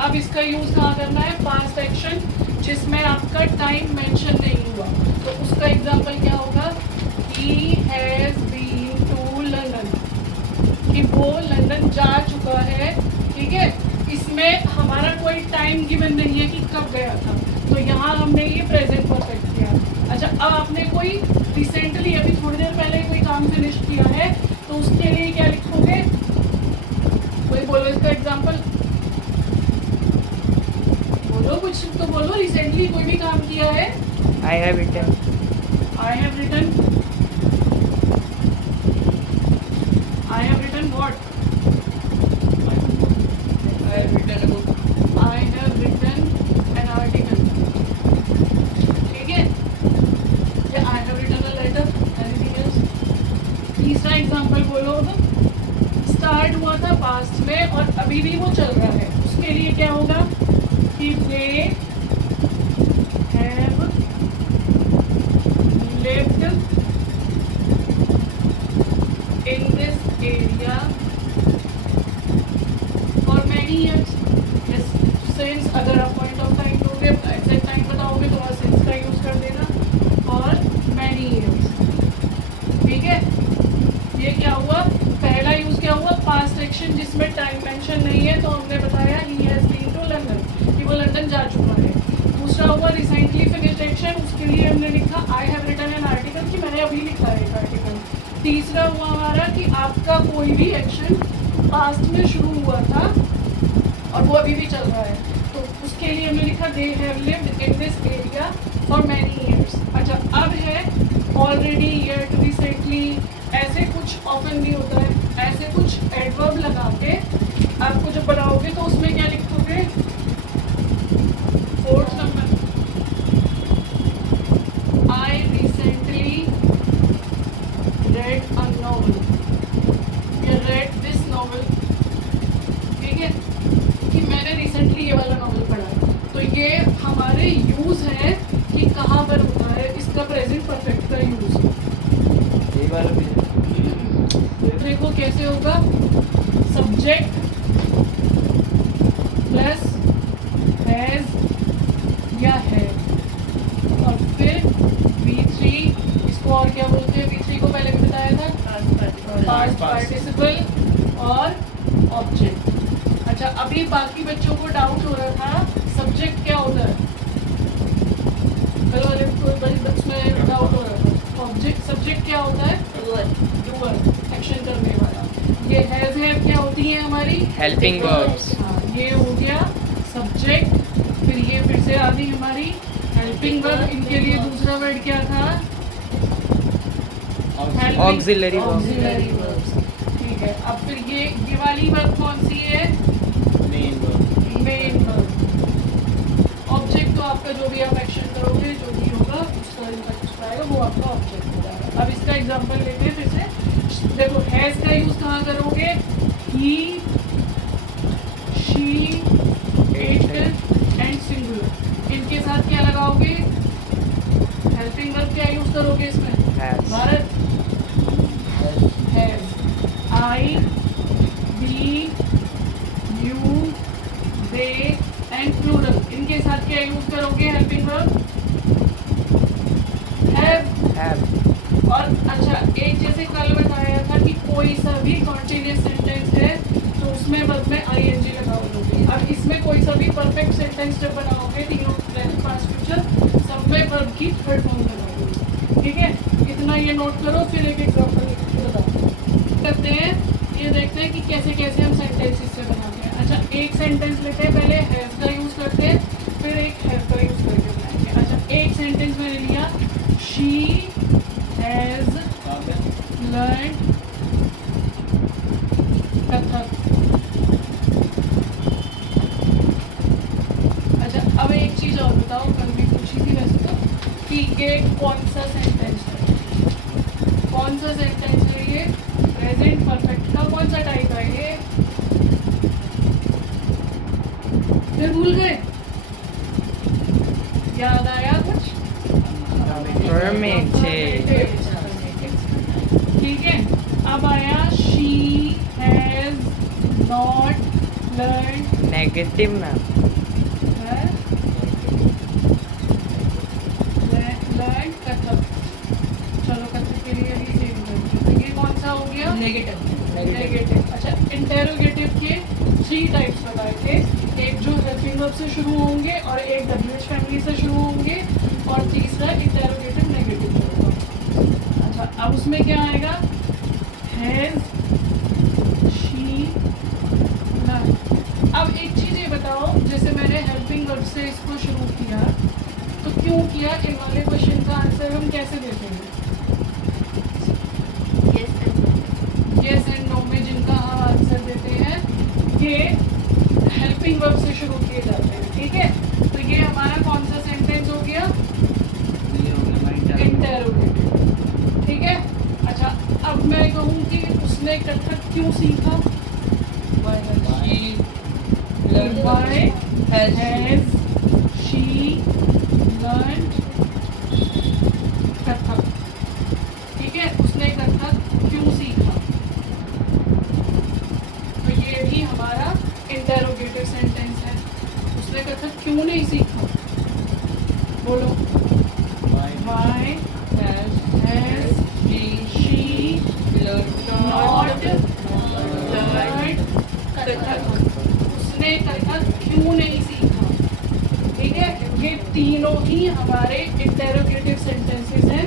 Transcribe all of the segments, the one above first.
अब इसका यूज कहाँ करना है? पास्ट एक्शन जिसमें आपका टाइम मेंशन नहीं हुआ, तो उसका एग्जांपल क्या होगा? He has been to London, कि वो लंदन जा चुका है। ठीक है, इसमें हमारा कोई टाइम गिवन नहीं है कि कब गया था, तो यहाँ हमने ये प्रेजेंट परफेक्ट किया। अच्छा, अब आपने कोई रिसेंटली अभी थोड़ी देर पहले कोई काम फिनिश किया है, तो उसके लिए क्या लिखोगे? कोई बोलो इसका एग्जांपल, बोलो कुछ तो बोलो। रिसेंटली कोई भी काम किया है? I have written. I have written. I have written what? I have written a book. I have written an article. ठीक है, या I have written a letter. Anything else? तीसरा एग्जांपल बोलो। स्टार्ट हुआ था पास्ट में और अभी भी वो चल रहा है, उसके लिए क्या होगा? कि they have lived in this area for many years. Yes, since अगर आप पॉइंट ऑफ टाइम दोगे, एग्जैक्ट टाइम बताओगे तो वहाँ since का यूज कर देना, for many years। ठीक है, ये क्या हुआ? पहला यूज क्या हुआ? पास्ट एक्शन जिसमें टाइम मेंशन नहीं है, तो हमने बताया he has been to London, कि वो लंदन जा चुका है। दूसरा हुआ रिसेंटली फिनिश्ड एक्शन, उसके लिए हमने लिखा I have written an article, कि मैंने अभी लिखा है एक आर्टिकल। तीसरा हुआ हमारा कि आपका कोई भी एक्शन पास्ट में शुरू हुआ था और वो अभी भी चल रहा है, तो उसके लिए हमने लिखा they have lived in this area for many years. अच्छा, अब है ऑलरेडी, येट, रिसेंटली, ऐसे कुछ ऑफन भी होता है, ऐसे कुछ एडवर्ब लगा के आपको जब बनाओगे तो उसमें क्या लिखोगे? Fourth number, I recently red a novel, या रेड दिस नॉवल। ठीक है, कि मैंने रिसेंटली ये वाला नॉवल पढ़ा है, तो ये हमारे यूज है कि कहाँ पर होता है इसका प्रेजेंट परफेक्ट का यूज। यही वाला भी है। देखो कैसे होगा? सब्जेक्ट प्लस हैज या है, और फिर V3, इसको और क्या बोलते हैं? V3 को पहले भी बताया था, पास्ट पार्टिसिपल और ऑब्जेक्ट। अच्छा, अभी बाकी बच्चों को डाउट हो रहा था सब्जेक्ट क्या होता है, पहले उसमें डाउट हो रहा था। ऑब्जेक्ट, सब्जेक्ट क्या होता है? डूअर, एक्शन करने वाला। ये हैज है क्या होती है हमारी? Helping verbs. हाँ, ये हो गया सब्जेक्ट, फिर ये फिर से आ गई हमारी हेल्पिंग वर्ब। इनके लिए दूसरा वर्ड क्या था? Auxiliary verb. Auxiliary verbs. ठीक है, अब फिर ये वाली वर्ब कौन सी है? Main verb. Main verb. Object तो आपका जो भी आप एक्शन करोगे, जो भी होगा उसका आएगा, वो आपका ऑब्जेक्ट हो जाएगा। अब इसका एग्जांपल लेते हैं फिर से। देखो, हैज का यूज कहाँ करोगे? ही, शी, इट एंड सिंगुलर, इनके साथ क्या लगाओगे? हेल्पिंग वर्ब क्या यूज करोगे इसमें? Has. Bharat, has, I, we, you, they and plural, इनके साथ क्या यूज करोगे? Helping verb have. Have. और अच्छा, एक जैसे कल बताया था कि कोई सा भी कॉन्टिन्यूअस सेंटेंस है तो उसमें वर्ब में आईएनजी लगाओगे। अब इसमें कोई सा भी परफेक्ट सेंटेंस जब बनाओगे, तीनों प्रेजेंट, पास्ट, फ्यूचर, सब में वर्ब की थर्ड फॉर्म लगाओगे। ठीक है, इतना ये नोट करो, फिर एक एग्जांपल बताओ करते हैं। ये देखते हैं कि कैसे कैसे हम सेंटेंस इससे बनाते हैं। अच्छा, एक सेंटेंस लेते हैं, पहले हैज का यूज करते हैं, फिर एक हैव का यूज करके बनाएंगे। अच्छा, एक सेंटेंस मैंने लिया, शी हैज लर्न कथक। अच्छा, अब एक चीज और बताओ, कल भी पूछी थी वैसे तो, कि ये कौन सा सेंटेंस है? कौन सा सेंटेंस है ये? प्रेजेंट परफेक्ट का कौन सा टाइप है ये? फिर भूल गए? याद आया कुछ? Affirmative. ठीक है, अब आया she has not learned। Negative ना. नेगेटिव। अच्छा, इंटेरोगेटिव के 3 टाइप्स बताए थे। एक जो हेल्पिंग वर्ब से शुरू होंगे और एक डब्ल्यूएच फैमिली से शुरू होंगे और तीसरा इंटेरोगेटिव नेगेटिव होगा। अच्छा, अब उसमें क्या आएगा? Has, she, none. अब एक चीज़ ये बताओ, जैसे मैंने हेल्पिंग वर्ब से इसको शुरू किया तो क्यों किया? इन वाले क्वेश्चन का आंसर हम कैसे देते हैं? यस एंड नो में जिनका हम आंसर देते हैं ये हेल्पिंग वर्ब से शुरू किए जाते हैं, ठीक है? तो ये हमारा कौन सा सेंटेंस हो गया? इंटेरोगेटिव, ठीक है? अच्छा, अब मैं कहूँ कि उसने कथक क्यों सीखा? Why has she learned Kathak? ठीक है, उसने कथक क्यों सीखा? तो ये भी हमारा इंटेरोगेटिव सेंटेंस है। उसने कथक क्यों नहीं सीखा? बोलो। Why has she not learned Kathak? उसने कथक क्यों नहीं सीखा? ठीक है, ये तीनों ही हमारे इंटेरोगेटिव सेंटेंसेस हैं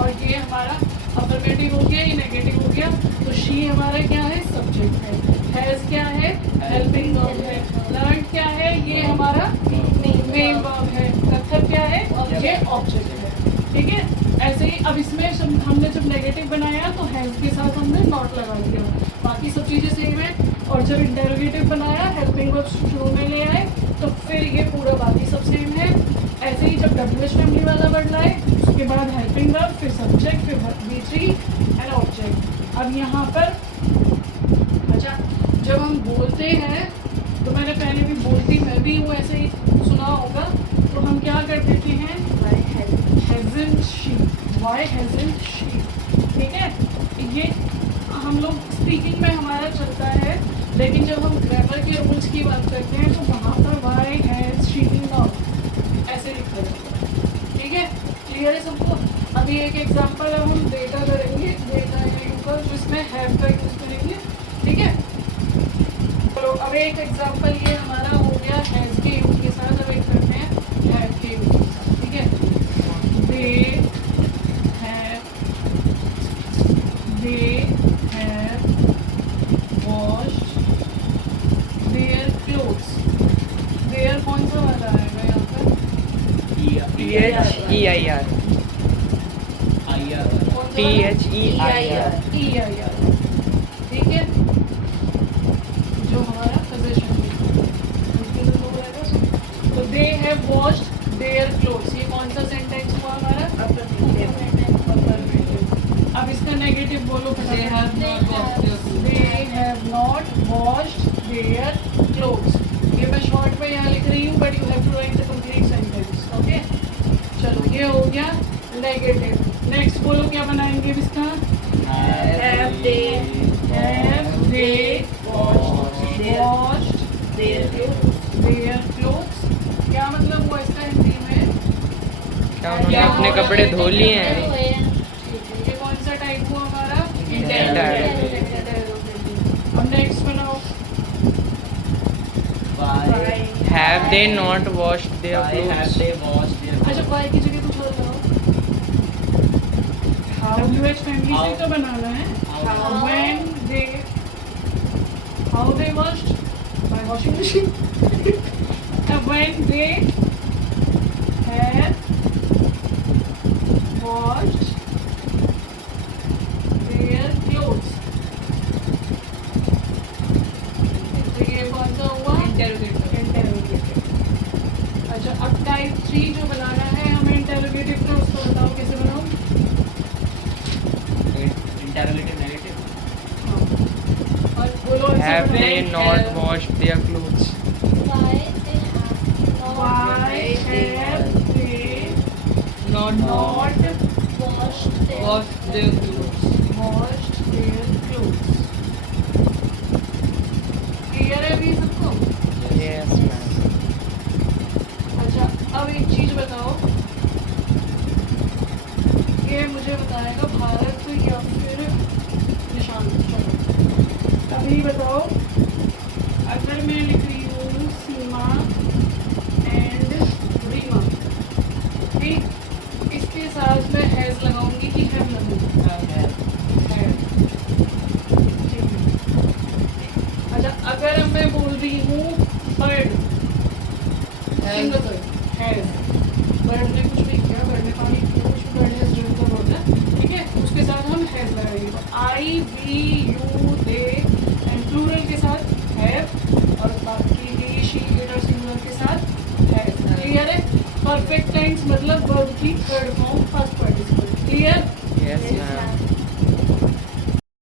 और ये हमारा अफर्मेटिव हो गया, ये नेगेटिव हो गया। तो शी हमारा क्या है? सब्जेक्ट है। हैज क्या है? हेल्पिंग वर्ब है। लर्न क्या है? ये हमारा मेन वर्ब है। कथक क्या है? ये ऑब्जेक्ट है, ठीक है? ऐसे ही अब इसमें हमने जब नेगेटिव बनाया तो हैज के साथ हमने नॉट लगा दिया, बाकी सब चीज़ें सेम है। और जब इंटेरोगेटिव बनाया, हेल्पिंग वर्ब शुरू में ले आए, तो फिर ये पूरा बाकी सब सेम है। ऐसे ही जब डब्ल्यूएच फैमिली वाला वर्ड लाए, उसके बाद हेल्पिंग वर्ब, फिर सब्जेक्ट, फिर V3 एंड ऑब्जेक्ट। अब यहाँ पर अच्छा, जब हम बोलते हैं तो मैंने पहले भी बोलती मैं भी हूँ, ऐसे ही सुना होगा, तो हम क्या कर देते हैं? hasn't she, why hasn't she, ठीक है? ये हम लोग स्पीकिंग में हमारा चलता है, लेकिन जब हम ग्रामर के रूल्स की बात करते हैं तो वहाँ पर why has she not ऐसे लिखा जाता है, ठीक है? क्लियर है सबको? अभी एक एग्जांपल अब हम डेटा करेंगे, डेटा है ऊपर जिसमें हैव का यूज करेंगे, ठीक है? चलो, अब एक एग्जांपल ये हमारा हो गया हैज के यूज के साथ। अब एक करते हैं हैव के यूज के साथ, ठीक है? They have washed their clothes. Their कौन सा वाला आएगा यहाँ पर? THEIR THEIR EIR, ठीक है? जो हमारा possession है। तो they have washed their clothes, ये कौन सा सेंटेंस हुआ हमारा? अब इसका नेगेटिव बोलो। They have not washed their clothes। ये मैं शॉर्ट में यहाँ लिख रही हूँ, but you have to write the complete sentence, okay? चलो, ये हो गया नेगेटिव। नेक्स्ट बोलो क्या बनाएंगे इसका? Have they washed their clothes? क्या मतलब हुआ इसका हिंदी में? क्या उन्होंने अपने कपड़े धो लिए हैं? ये कौन सा टाइप हुआ हमारा? इंटेरोगेटिव। अब नेक्स्ट बनाओ। Have they not washed their clothes? अच्छा, वाई की जगह कुछ और बनाओ। WH फैमिली से तो बनाना है। How they washed? By washing machine. When they have washed their clothes. तो ये कौन सा हुआ? इंटेरोगेटिव। अच्छा, अब टाइप 3 जो बनाना है हमें इंटेरोगेटिव का, उसको बताओ कैसे बनाओ? और बोलो ऐसे Have बनाओ। they not washed their clothes? Why have they not washed their clothes? Clear है अभी सबको? Yes, ma'am. अच्छा, अब एक चीज बताओ, ये मुझे बताएगा भारत या फिर remove bird. Single word. Has. Bird ने कुछ नहीं किया, bird ने पानी कुछ bird has drink का word है, ठीक है? उसके साथ हम has लगाएंगे। I, we,